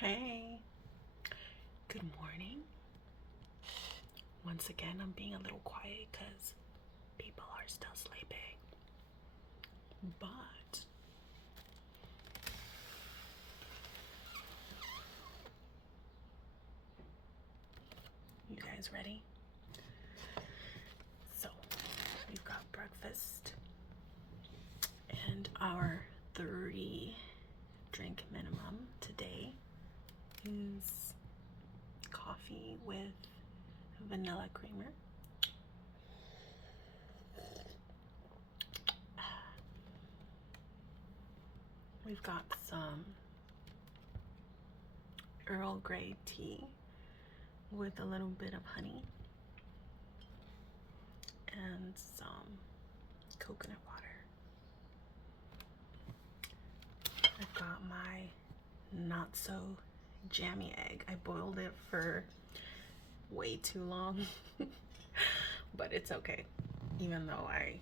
Hey, good morning. Once again, I'm being a little quiet because people are still sleeping. But you guys ready? So we've got breakfast and our 30 drink minimum today is coffee with vanilla creamer. We've got some Earl Grey tea with a little bit of honey and some coconut water. I've got my not so jammy egg. I boiled it for way too long, but it's okay, even though I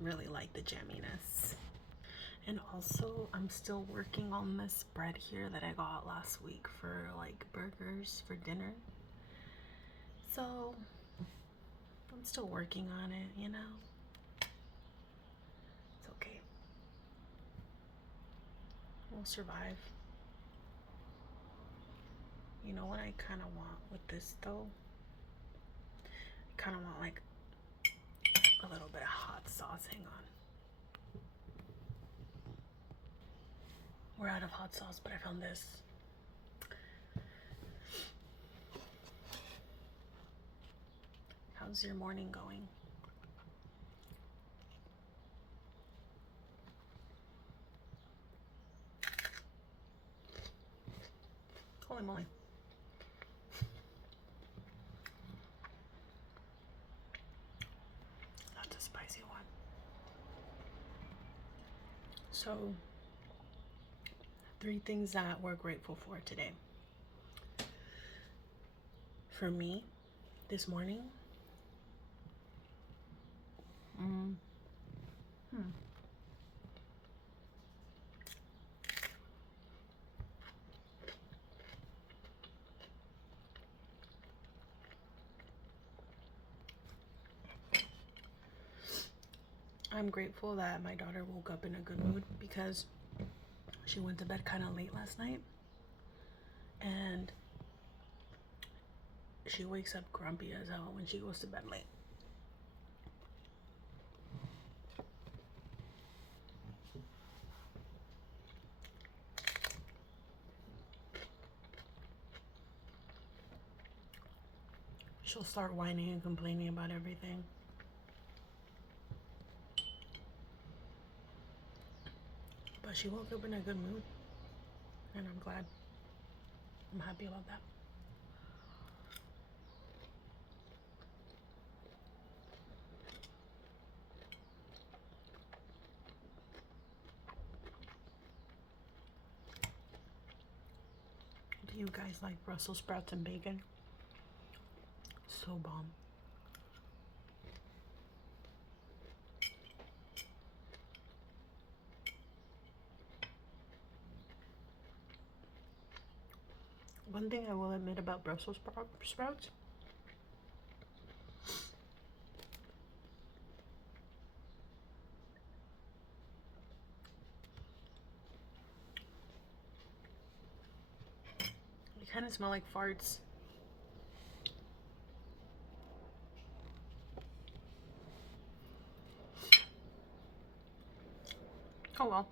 really like the jamminess. And also, I'm still working on this bread here that I got last week for like burgers for dinner. So I'm still working on it, you know? It's okay. We'll survive. You know what I kind of want with this though? I kind of want like a little bit of hot sauce. Hang on. We're out of hot sauce, but I found this. How's your morning going? Holy moly. That's a spicy one. So, 3 things that we're grateful for today. For me, this morning, I'm grateful that my daughter woke up in a good mood because she went to bed kind of late last night and she wakes up grumpy as hell when she goes to bed late. She'll start whining and complaining about everything. But she woke up in a good mood, and I'm glad. I'm happy about that. Do you guys like Brussels sprouts and bacon? So bomb. One thing I will admit about Brussels sprouts, they kind of smell like farts. Oh well.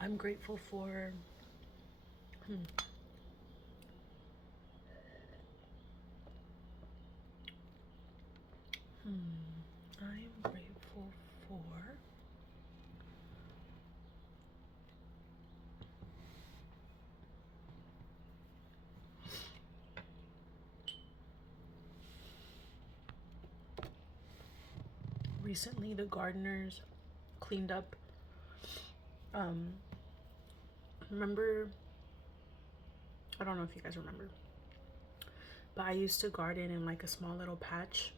I'm grateful for I'm grateful for recently the gardeners cleaned up. Remember, I don't know if you guys remember, but I used to garden in like a small little patch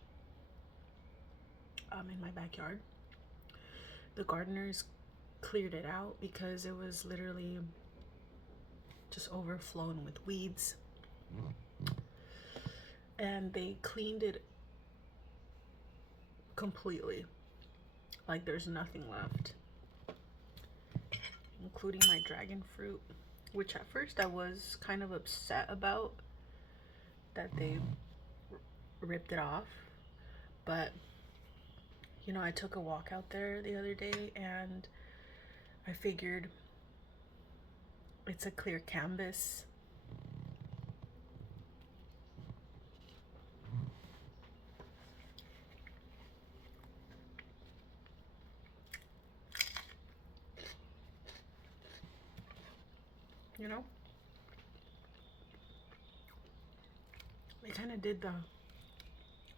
in my backyard. The gardeners cleared it out because it was literally just overflowing with weeds, and they cleaned it completely. Like there's nothing left, including my dragon fruit, which at first I was kind of upset about that they ripped it off. But you know, I took a walk out there the other day and I figured it's a clear canvas. You know, they kind of did the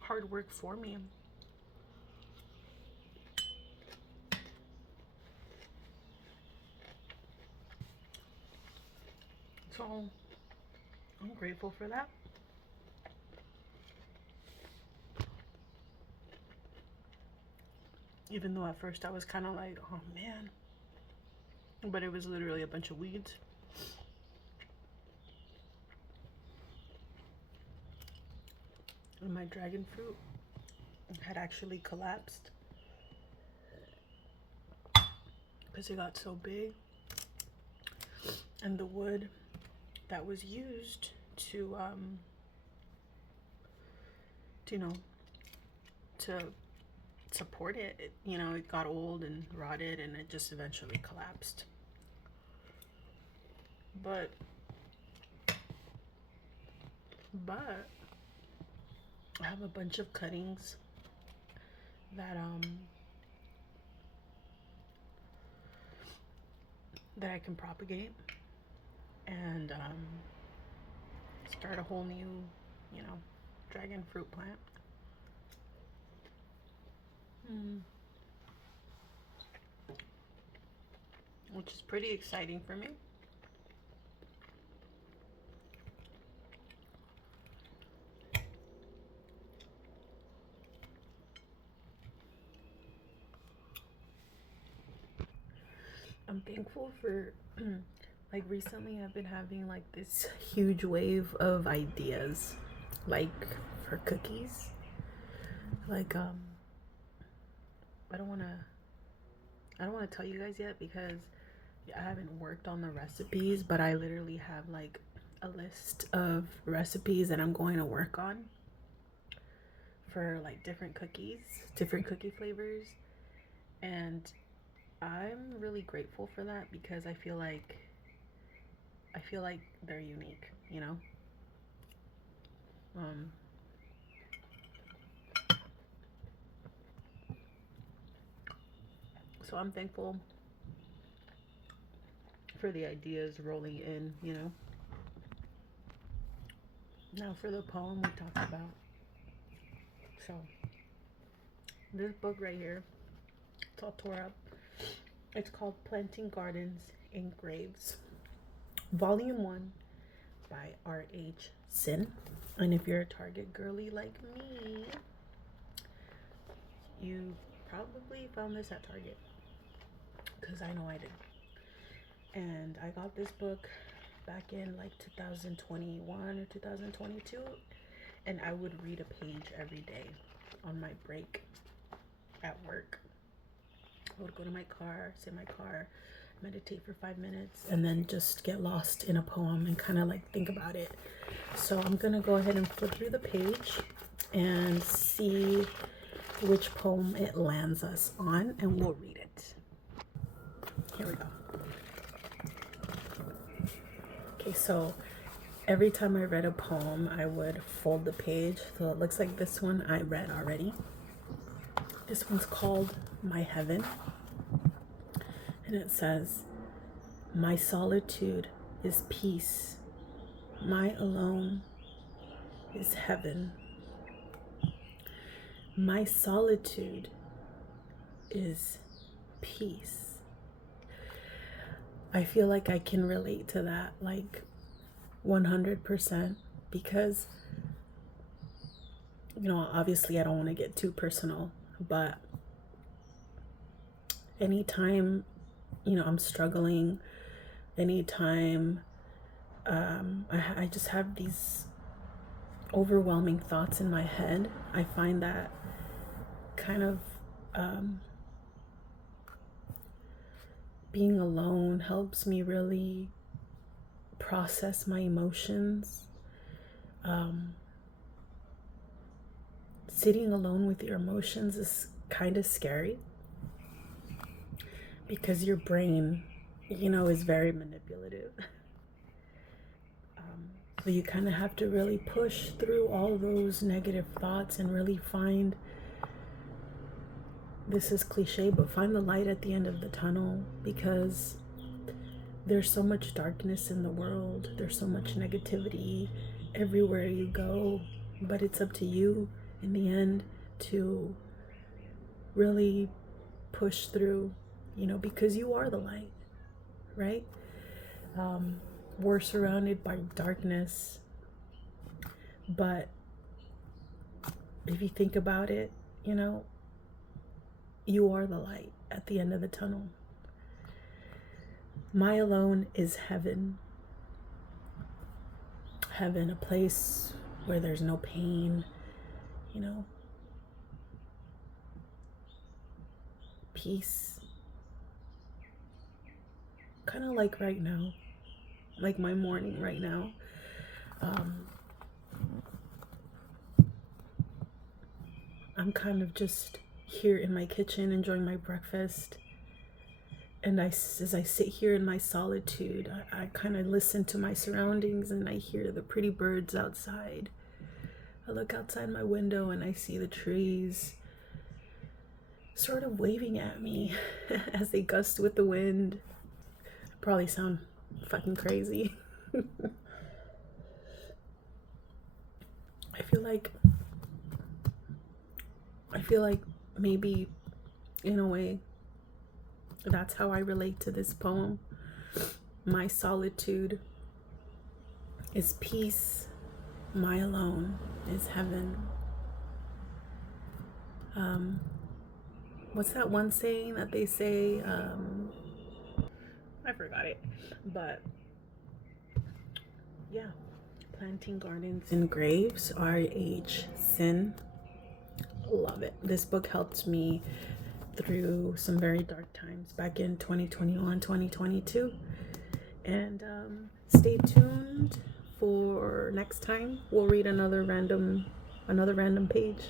hard work for me. So I'm grateful for that. Even though at first I was kind of like, oh man, but it was literally a bunch of weeds. And my dragon fruit had actually collapsed because it got so big, and the wood that was used to you know, to support it, you know, it got old and rotted and it just eventually collapsed. But I have a bunch of cuttings that that I can propagate and start a whole new, you know, dragon fruit plant. Which is pretty exciting for me. I'm thankful for like recently I've been having like this huge wave of ideas, like for cookies. Like I don't want to tell you guys yet because I haven't worked on the recipes, but I literally have like a list of recipes that I'm going to work on for like different cookies, different cookie flavors. And I'm really grateful for that because I feel like they're unique, you know? So I'm thankful for the ideas rolling in, you know? Now for the poem we talked about. So this book right here, it's all tore up. It's called Planting Gardens in Graves, Volume 1 by R.H. Sin. And if you're a Target girly like me, you probably found this at Target, because I know I did. And I got this book back in like 2021 or 2022, and I would read a page every day on my break at work. I would go to my car, sit in my car, meditate for 5 minutes, and then just get lost in a poem and kind of like think about it. So I'm gonna go ahead and flip through the page and see which poem it lands us on, and we'll read it. Here we go. Okay, so every time I read a poem, I would fold the page. So it looks like this one I read already. This one's called My Heaven. And it says, my solitude is peace. My alone is heaven. My solitude is peace. I feel like I can relate to that like 100% because, you know, obviously I don't want to get too personal, but anytime, you know, I'm struggling, anytime I just have these overwhelming thoughts in my head, I find that kind of being alone helps me really process my emotions. Sitting alone with your emotions is kind of scary because your brain, you know, is very manipulative. So you kind of have to really push through all those negative thoughts and really find, this is cliche, but find the light at the end of the tunnel, because there's so much darkness in the world. There's so much negativity everywhere you go, but it's up to you in the end to really push through, you know, because you are the light, right? We're surrounded by darkness, but if you think about it, you know, you are the light at the end of the tunnel. My alone is heaven. Heaven, a place where there's no pain, you know, peace. Kind of like right now, like my morning right now. I'm kind of just here in my kitchen enjoying my breakfast. And as I sit here in my solitude, I kind of listen to my surroundings and I hear the pretty birds outside. I look outside my window and I see the trees sort of waving at me as they gust with the wind. I probably sound fucking crazy. I feel like maybe in a way that's how I relate to this poem. My solitude is peace. My alone is heaven. What's that one saying that they say? I forgot it. But yeah, planting gardens and graves, R.H. Sin. Love it. This book helped me through some very dark times back in 2021, 2022. And stay tuned for next time. We'll read another random page.